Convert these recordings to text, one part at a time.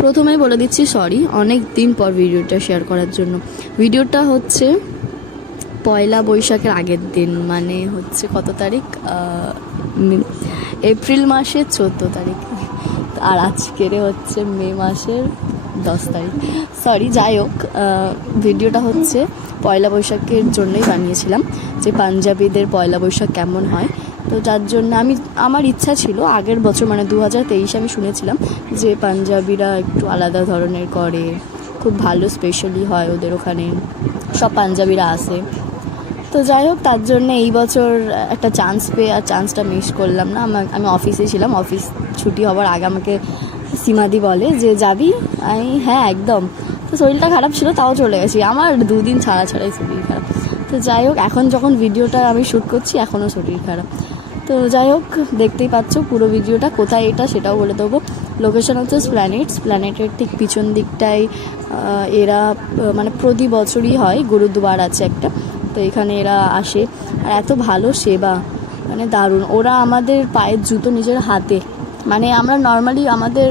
প্রথমেই বলে দিচ্ছি সরি অনেক দিন পর ভিডিওটা শেয়ার করার জন্য। ভিডিওটা হচ্ছে পয়লা বৈশাখের আগের দিন, মানে হচ্ছে কত তারিখ, এপ্রিল মাসের 14 তারিখ, আর আজকের হচ্ছে মে মাসের 10 তারিখ। সরি, যাই হোক, ভিডিওটা হচ্ছে পয়লা বৈশাখের জন্যই বানিয়েছিলাম, যে পাঞ্জাবিদের পয়লা বৈশাখ কেমন হয়। তো যার জন্য আমার ইচ্ছা ছিল আগের বছর, মানে 2023 আমি শুনেছিলাম যে পাঞ্জাবিরা একটু আলাদা ধরনের করে, খুব ভালো স্পেশালি হয় ওদের ওখানে, সব পাঞ্জাবিরা আসে। তো যাই হোক, তার জন্য এই বছর একটা চান্স পেয়ে আর চান্সটা মিস করলাম না। আমি অফিসে ছিলাম, অফিস ছুটি হওয়ার আগে আমাকে সীমাদি বলে যে যাবি, আমি হ্যাঁ একদম। তো শরীরটা খারাপ ছিল, তাও চলে গেছি, আমার 2 দিন ছাড়াই শরীর খারাপ। তো যাই হোক, এখন যখন ভিডিওটা আমি শ্যুট করছি এখনও শরীর খারাপ। তো যাই হোক, দেখতেই পাচ্ছ পুরো ভিডিওটা। কোথায় এটা সেটাও বলে দেবো। লোকেশন হচ্ছে প্ল্যানেটের ঠিক পিছন দিকটায় এরা মানে প্রতি বছরই হয়, গুরুদুয়ার আছে একটা, তো এখানে এরা আসে। আর এত ভালো সেবা, মানে দারুণ। ওরা আমাদের পায়ের জুতো নিজের হাতে, মানে আমরা নর্মালি আমাদের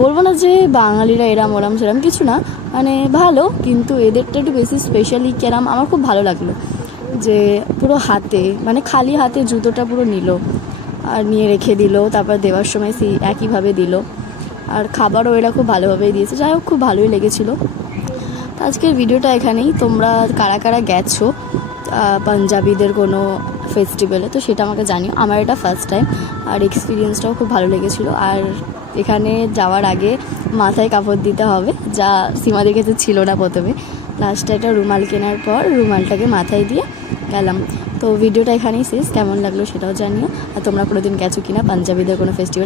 বলবো না যে বাঙালিরা এরাম ওরাম সেরাম কিছু না, মানে ভালো, কিন্তু এদেরটা একটু বেশি স্পেশালি কেরাম। আমার খুব ভালো লাগলো যে পুরো হাতে, মানে খালি হাতে জুতোটা পুরো নিল আর নিয়ে রেখে দিল, তারপর দেওয়ার সময় সেই একইভাবে দিল, আর খাবারও এরা খুব ভালোভাবেই দিয়েছে। যাই হোক, খুব ভালোই লেগেছিলো। তো আজকের ভিডিওটা এখানেই। তোমরা কারা কারা গেছো পাঞ্জাবিদের কোনো ফেস্টিভ্যালে, তো সেটা আমাকে জানিও। আমার এটা ফার্স্ট টাইম, আর এক্সপিরিয়েন্সটাও খুব ভালো লেগেছিলো। আর এখানে যাওয়ার আগে মাথায় কাপড় দিতে হবে, যা সীমাদের কাছে ছিল না প্রথমে। লাস্টে একটা রুমাল কেনার পর রুমালটাকে মাথায় দিয়ে গেলাম। তো ভিডিওটা এখানেই শেষ। কেমন লাগলো সেটাও জানিও। আর তোমরা কোনোদিন গেছো কিনা পাঞ্জাবিদের কোনো ফেস্টিভ্যাল।